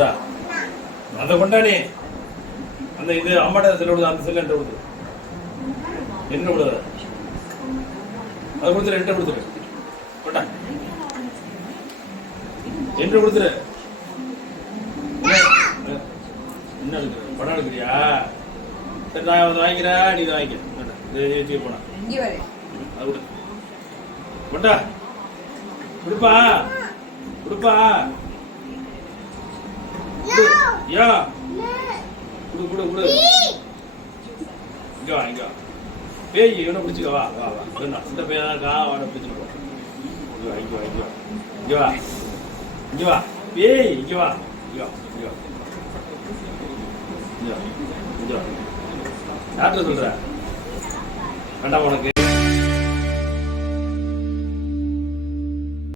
கொடுத்தா அதை கொண்டாடி அந்த இது அம்மாட்ட செல்ல கொடுத்தா அந்த செல்ல என்கிட்ட கொடுத்து என்ன கொடுத்த அதை கொடுத்துரு என்கிட்ட கொடுத்துரு கொண்டா என்கிட்ட கொடுத்துரு என்ன எடுக்கிற படம் எடுக்கிறியா சரி நான் அதை வாங்கிக்கிறேன் நீ இதை வாங்கிக்க போனா அது கொடு கொண்டா கொடுப்பா கொடுப்பா யா குடு குடு குடு இங்க வா இங்க வா பேய் இவனை பிடிச்சிக்க வா வா வா இந்த பேய் தான் இருக்கா அவனை பிடிச்சிட்டு போ இங்க வா இங்க வா இங்க வா இங்க வா இங்க வா பேய் இங்க வா இங்க வா இங்க வா இங்க வா இங்க வா யார்கிட்ட சொல்ற வேண்டாம் உனக்கு